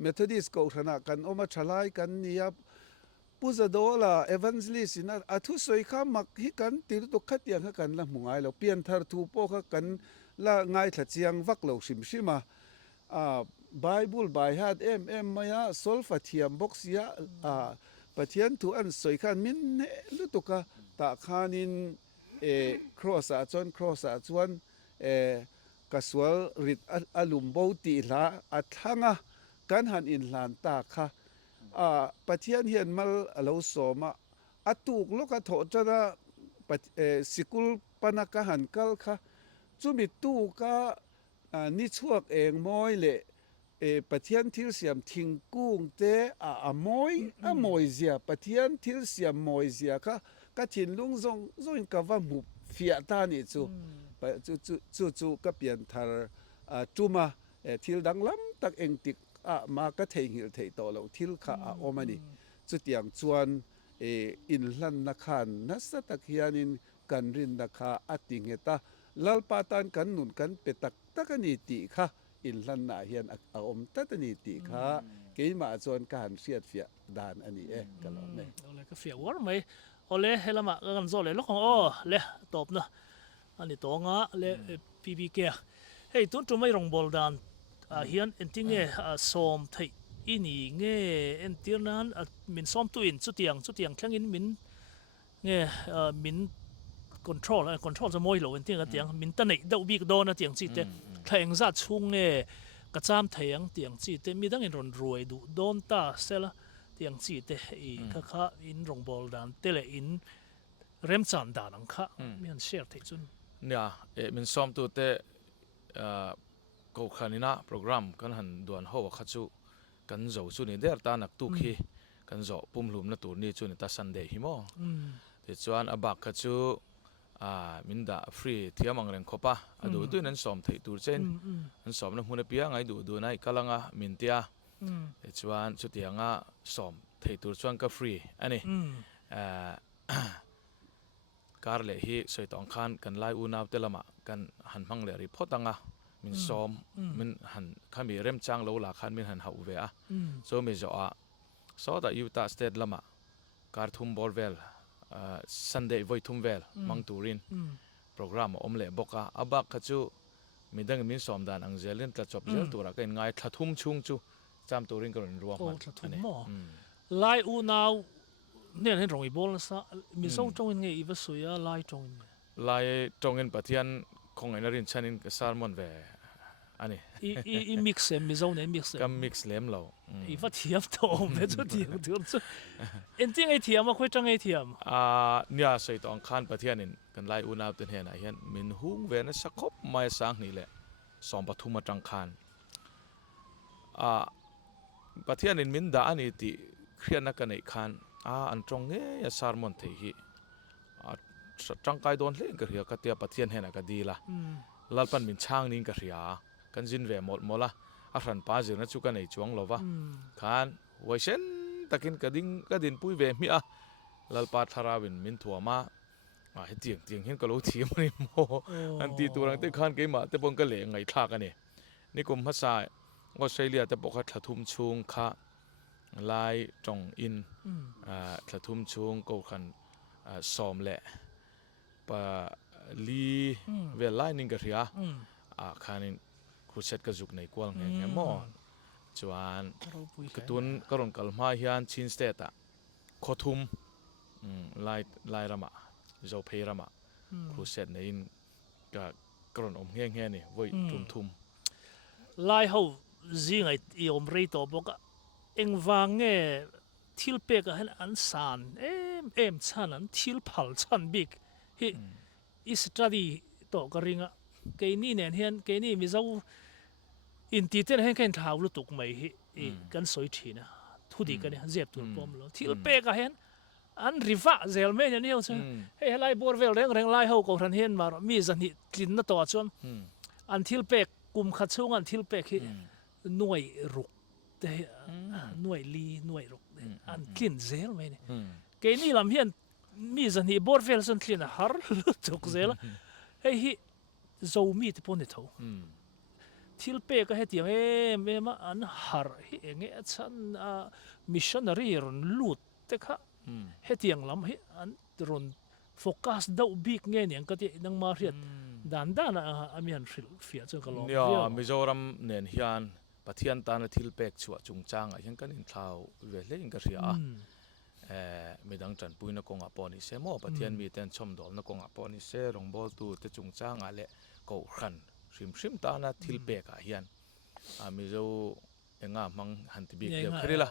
เมทอดิสโกธนากันอมาชลายกันนี่ปุซาโดลาเอวานเจลิสนะอะทุสวยข้ามักฮิกันติรุตขัดยังกันละมุงไอเราเปลี่ยนทาร์ทูโปกันละง่ายทัดเจียงวักเหลาชิมาBible by had maya solfa thiam box ya pathian tu an soi khan min lutuka ta khanin cross a chuan casual rit alum bo ti la athanga kan han in hlan ta kha pathian hian mal alo soma atuk loka tho chana sikul panaka han kal kha chumi tu ka ni chuak eng moi le pathian thil siam thingkung te a moi zia pathian thil siam moi zia ka thin lung zong ka wa mu fia ta ni chu ka pian thar tuma thil danglam tak eng tik ma ka thei hil thei to lo thil kha a omani chu tiang chuan in hlan na khan na sa tak hianin kan rin na kha ating eta lalpatan kan nun kan petak takani ti kha in hlan na hian a om tatani ti kha keima chuan ka han hriat fia dan ani ka lo ne ole ka fia war mai ole helama kan zo le lo le top na ani to nga le pbk hei tun tu mai rong bol dan hian entinge som thei ini nge entirnan min som tu in chu tiang thlangin min nge min control za moi lo enting a tiang min ta nei dau bik do na tiang chi te thleng za chung nge ka cham theiang tiang chi te mi dang in ron ruai du don ta sela tiang chi te kha in rong bol dan tele in rem chan dan ang kha mian share thei chun nia min som tu te ko khanina program kan han duan ho kha chu kan zo chu ni der ta nak tu khi kan zo pumhlum na tur ni chu ni ta sunday hi mo te chuan abak kha chu min da free thiamang reng khopa adu tu nan som thei tur chen an som na huna pia ngai du nai kalanga min tia te chuan chu tianga som thei tur chuan ka free ani kar le hi soitong khan kan lai u naw telama kan han mang le ri photanga min som min han khami rem chang lo la khan min han hau ve so me zo so da Utah State lama kar thum borvel Sunday voi thum vel mang turin program omle boka abak khachu midang min som dan ang zelin tla chop zel tura kain ngai thathum chung chu cham turin karon ruwa man ani lai u naw nen hen rong I bol sa mi so tong in nge I va suya lai tong in pathian khong in rin chanin ka salmon ve ani I mix mi zo ne mix kam mix lem lo I va thiam to me chu tiang tur chu enting ai thiam a khoi tang ai thiam nia sei tong khan pathian in kan lai u naw ten hen a hian min hung ve na sakhop mai sang ni le som pathuma tang khan pathian in min da ani ti khrian na kan ei khan an trong nge ya sarmon thei hi tang kai don hle ka ria ka tia pathian hena ka dila lalpan min chang ning ka ria kan jin ve mola a ran pa jir na chu ka nei chuang lova khan waisen takin ka din pui ve mi lalpa tharawin min thuama he tiang hin ka lo thiam ni mo an ti turang te khan ke ma te pon ka le ngai thak ani ni kum hasa Australia te pokha thathum chung kha lai tong in thathum chung ko khan som le pa li ve lai ning ka ria khanin khuset ka juk nei kwal nge mo chuan katun karon kalma hian chin state ta khothum lai rama zo phei rama khuset nein ka karon nge ni voi thum lai ho zingai I om rei to boka engwange thil pe ka han an san em chan an thil phal chan big hi is study to ka ringa ke ni nen hian ke ni mi zo in ti ten hen kan thau lu tuk mai hi kan soi thina thudi kan zep tur pom lo thil pe ka hen อันริฟะเซลเมนนี่เอาซะเฮ้ยไล่บอร์เวลแรงไล่เฮาก็ทันเห็นมามีสันนิกลิ่นนะต่อจนอันทิลเป็กกุมขัดช่วงอันทิลเป็กหน่วยรุกแต่หน่วยลีหน่วยรุกอันกลิ่นเซลเมนเกนี่ลำเห็นมีสันนิบอร์เวลสันกลิ่นหาร์ทุกเซลเฮ้ยโซมีที่ปนเท่าทิลเปก็เฮตียงเมมาอันหาร์เฮงฉันมิชชันนารีรุนลูดเตค่ะเฮตียงลำเฮอันรุนโฟกัสดาวบิกเงี้ยเนี่ยก็ที่นังมาเรียดด้านอามีอันฟิลฟิอาจจะก็ลองเนี่ยมิโซรัมเนียนฮิอันปะเทียนตานทิลเปกชัวจุงจางยังกันอินท้าวเวลเลยอินกระเสียไม่ดังจันปุยนักงอาปอนิเซโมปะเทียนมีเต็นชมดอลนักงอาปอนิเซรองบอลตูเตจุงจางอะไรก็ขันชิมตานะทิลเปกฮิอันมิโซเองมังหันติบิกเดียวคือละ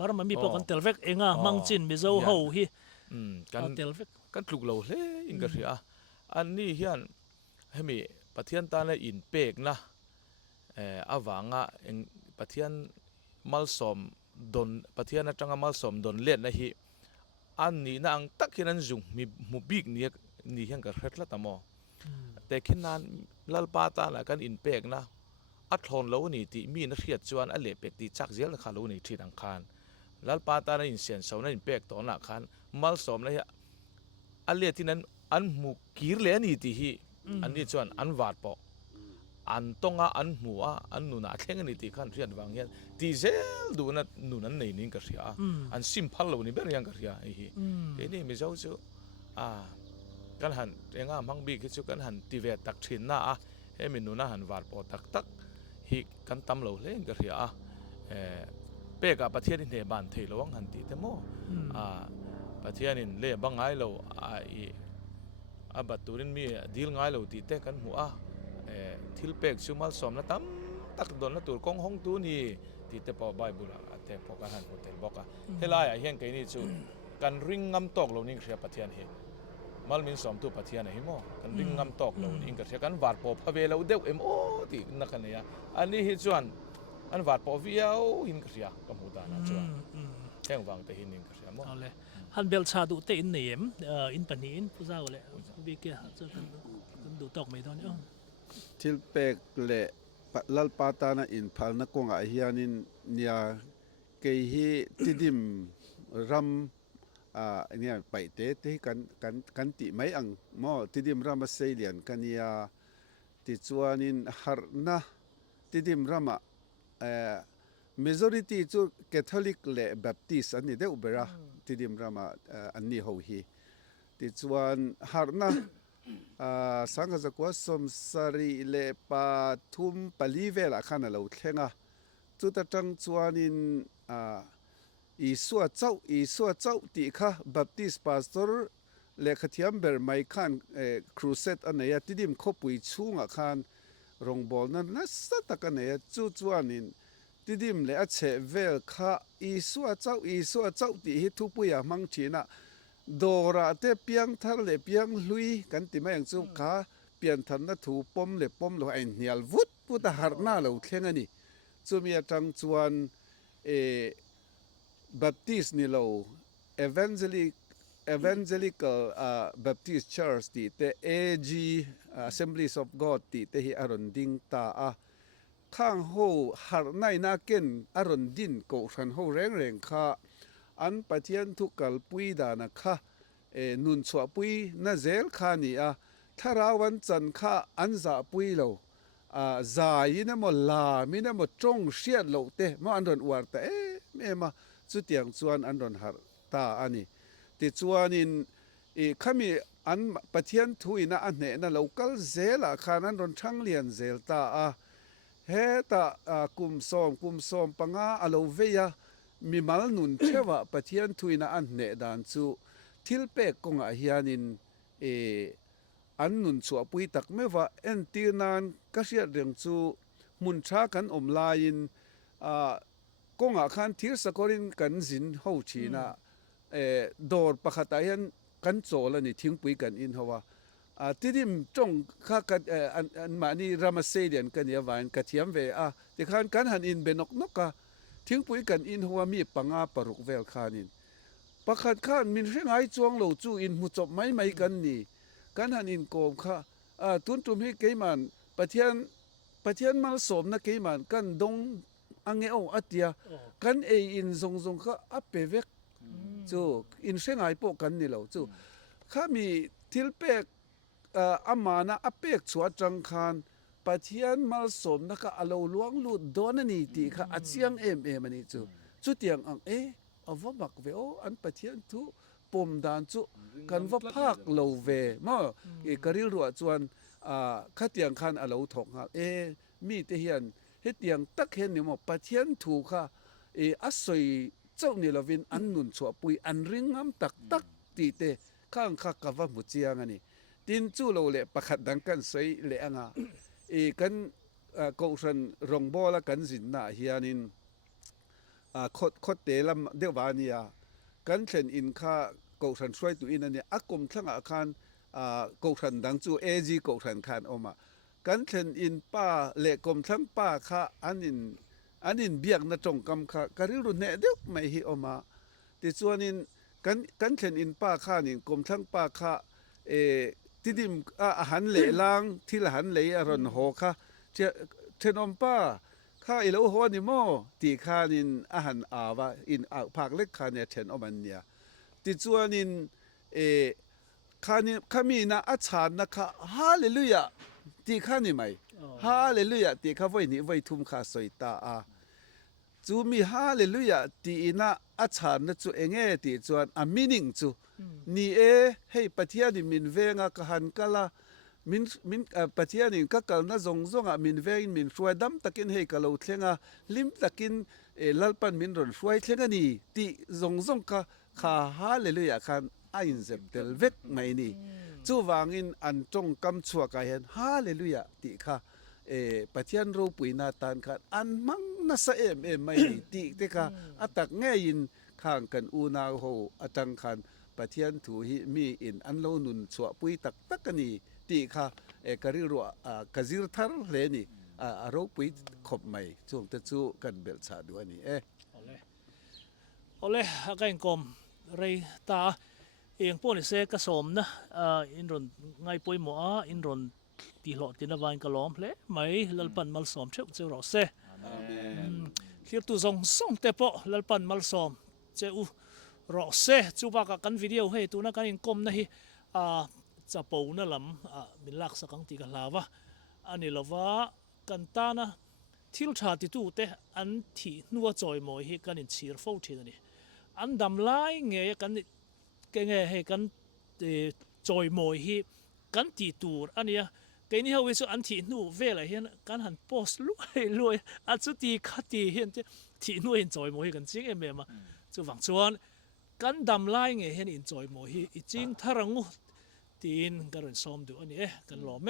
บาร์มันมีพวกกันเทลเวกเองมังจินมิโซเฮาฮีกันเทลเวกกันปลุกเราเลยอินกระเสียอันนี้ฮิอันให้มีปะเทียนตานะอินเปกนะอาวางะเองปะเทียนมัลสอมดนปะเทียนจังมัลสอมดนเลียนนะฮิอันนี้นะอังตักขินันจุงมีมุบิกนี่ยังกระเฮ็ดละตะมอแต่ขินันลัลปาตานะกันอินเปกนะอัทอนโลนี่ที่มีนักเรียนจวนอเลเปกที่จักเจลคาโลนี่ที่ดังคานลัลปาตานะอินเซียนเสานะอินเปกตอนละคานมัลสอมนะอเลที่นั้นอันมุกีร์เลนี่ที่ฮิอันนี้จวนอันวาดปออันตงอันหัวอันนูน่าแข่งนี่ที่ขันเรียนวางเงี้ยที่เซลดูนั่นนูนั่นในนี่ก็เสียอันซิมพัลโลนี่เป็นยังก็เสียไอ้ฮีเดี๋ยวนี้ไม่เจ้าจู่กันหันเองมังบีคิดจู่กันหันทีเวตักชินนะเฮ้ยมินูน่าหันวาดปอตักฮีกันตำโลเล่นก็เสียเป๊กกับประเทศนี่เนี่ยบ้านเทลวังหันตีแต่โมประเทศนี่เล่บังไงเราบัตรตัวนี้มีดีลไงเราตีแต่กันหัวทิลเปกชูมัลสอมนะตั้มตักโดนนะตัวกองห้องตัวนี้ที่เตปอไบบุลาแต่พอกันหันพุทธบอกอะเฮลายเฮียงกันนี่ชูกันริงงำตอกเรานี่เสียปะเทียนเฮมัลมินสอมตัวปะเทียนเฮโมกันริงงำตอกเรานี่ก็เสียกันวาดปอพเวลาเดวโอที่นักเนี่ยอันนี้ฮิจวนอันวาดปอวิเอาหินก็เสียกับหูตานะจวนแข่งวางแต่หินนี่ก็เสียโมเอาเลยฮันเบลชาดูเตอินเนียมอินปนีนผู้เจ้าเลยวิเกะจะดูตอกไม่ตอนนี้ทิลเปกเละลัลปาตานะอินพัลนักงอาเฮียนินเนียเกฮีติดิมรัมเนี่ยไปเตะที่กันติไม่อังมอติดิมรัมเซเลียนกันเนี่ยติจวนินฮาร์นะติดิมรัมmajority จูแคทอลิกเละแบปติสอันนี้เดอุเบระติดิมรัมอันนี้เขาฮีติจวนฮาร์นะสังกัดกว่าสมสรีเลปาทุมปลีเวลาขันเราเข่งจุดจังจวนินอีสัวเจ้าตีค่ะบัพติสปาสเตอร์เลขที่อันเบอร์ไม่ขันครูเซตอันนี้ที่ดิมขบุยชุ่งขันรองบอลนั้นนัสตักอันนี้จุดจวนินที่ดิมเลอเชเวลค่ะอีสัวเจ้าตีฮิทุปุยมังชีนะโดราเตเปียงทะเลเปียงลุยกันติไม่ยังจุขาเปลี่ยนทันนะถูปมเลปมเราไอ้เนี่ยวุดพุทธหารน่าเราเข่งอันนี้จุมีจังจวนBaptist นี่เรา Evangelical Baptist Church ที่แต่ AG Assemblies of God ที่แต่ที่อารอนดิงตาข้างหูหารในนาเกนอารอนดินโกชันหูแรงค่ะอันปะเทียนทุกกลปุยดานะคะนุนสวปุยน่าเซลขานี่ถ้าราวันจันค่ะอันจะปุยเราใจนะมลามินะมจงเชียดเราเตะมาอันดอนอวดแต่เมื่อมาสุดอย่างชวนอันดอนหาตาอันนี้ติชวนินข้ามีอันปะเทียนทุยนะอันเนี่ยนะเราก็เซลขานั้นดอนช่างเลียนเซลตาเฮตากุมสอมปังอาโลเวียมีมัลนุนเชวะปะเทียนทุยนะอันเนี่ยดานซูทิลเปกกงอาเฮียนินอันนุนสัวปุยตักไม่ว่าเอ็นตีนานก็เสียเรื่องซูมุนชากันอมลายินกงอาคันทิลสกอรินกันสินเฮาชีนะดอร์ปะขตายันกันโจลนี่ทิ้งปุยกันอินเฮาว่าที่ดิมจงข้ากันอันมานี่รามาเซเดียนกันยาวานกะเทียมเวที่คันกันหันอินเบนกนกทิ้งปุยกันอินเฮาว่ามีปังอาปรุกเวลคานิน ประคัดข้านมินเร่งไอ้จวงเหล่าจู่อินมุจบไม่กันนี่กันหันอินโกมค่ะตุนตุมให้เกมันประเทียนมาสมนะเกมันกันดงอังเงออัตยากันอินทรงค่ะอัปเปเวกจู่อินเร่งไอ้ปกกันนี่เหล่าจู่ข้ามีทิลเป็กอามานะอัปเป็กสวดจังคานประเทียนมาสมนะก็อารลวงลุดดอนนี่ตีค่ะอัดเสียงมันนี่จู่เตียงอังเอาว่าบักเวออันประเทียนทุปมดานจุกันว่าภาคโลเวมากริรัวจวนข้าเตียงคันอโลถกฮะมีเตียนเฮเตียงตักเห็นนี่มาประเทียนถูกค่ะอัศยเจ้านี่ละวินอันนุนชัวปุยอันริงงามตักตีเตข้างข้ากว่ามุจียงอันนี้ตินจู่เราเลยประคัดดังกันใส่เลยอ่ะกันกูสันรองบอละกันสินนะเฮียนินคดเตลำเดวานียกันเช่นอินค่ากูสันช่วยตัวอินนี่อากรมทั้งอาคารกูสันดังจู่จีกูสันคานออกมากันเช่นอินป้าเล็กกรมทั้งป้าค่ะอันนินเบียกนะจงกำค่ะการิรุนเนเดียวไม่ฮิออกมาแต่ส่วนนินกันเช่นอินป้าค่ะนินกรมทั้งป้าค่ะที่ดิมอาหารเหลล้างที่ละหันเหลอรอนโหค่ะเช่นอมป้าข้าอิโลหัวนี่โมตีข้านินอาหารวะอินภาคเล็กข้าเนี่ยเช่นอมันเนี่ยติดส่วนนินข้ามีนะอาจารย์นะคะฮาเลลูยาตีข้านี่ไหมฮาเลลูยาตีข้าไว้นี่ไว้ทุ่มข้าสวยตาจูมีฮาเลลูยาตีนะอาจารย์นะจูเองตีส่วนมีนิ่งจูนี่ให้ประเทศนี่มินเวงกหันกะละมินประเทศนี่ก็กะนะซงมินเวงมินช่วยดำตะกินให้กะเราเทงลิมตะกินลัลปันมินรอนช่วยเทงนี่ติซงกะข้าฮาเลลูยาคันอินเซปเตลเวกไม่นี่จูวางอินอันจงกำชัวกะเห็นฮาเลลูยาติข้าประเทศรูปุยนาตานคันอันมังนะสะไม่ติเตกะอัตักแง่ยินข้างกันอูนาโฮอจังคันประเทศถูหิมีอินอันโลนุนชัวปุยตักกันนี่ตีค่ะกะริรัวกะซิรทาร์เลนี่อารปุยขบใหม่ช่วงตะจูกันเบลชาดูอันนี้เอาเลยกันกลมไรตาเองพวกนี้เสกสมนะอินรอนไงปุยหมออินรอนตีหลอดตินวานกะล้อมเพลไม่ลัลปันมัลสอมเชื่อเจ้าเราเสเขียนตัวส่งเตปะลัลปันมัลสอมเจ้ารอเซจูบากกันวิดีโอให้ตัวนักการยิงกลมนะฮิจะปูนั่นลำมิลักสักครั้งตีกันลาวะอันนี้ละว่ากันตานะทิลชาติตูเตอันที่นัวจอยมอยให้กันอินชีร์ฟูทีนี่อันดำไล่เงี้ยกันเงี้ยให้กันจอยมอยให้กันตีตูอันนี้กันนี่เขาวิสุอันที่นัวเวลาเห็นกันหันโพสลุยอันสุดที่ขัดที่เห็นที่นัวเห็นจอยมอยกันจริงเอ็มมาจูฝังชวนกันดำไล่เงี้ยเห็นอินจอยมอยให้จริงทารังตีนกันซ้อมดูอันนี้กันหล่อไหม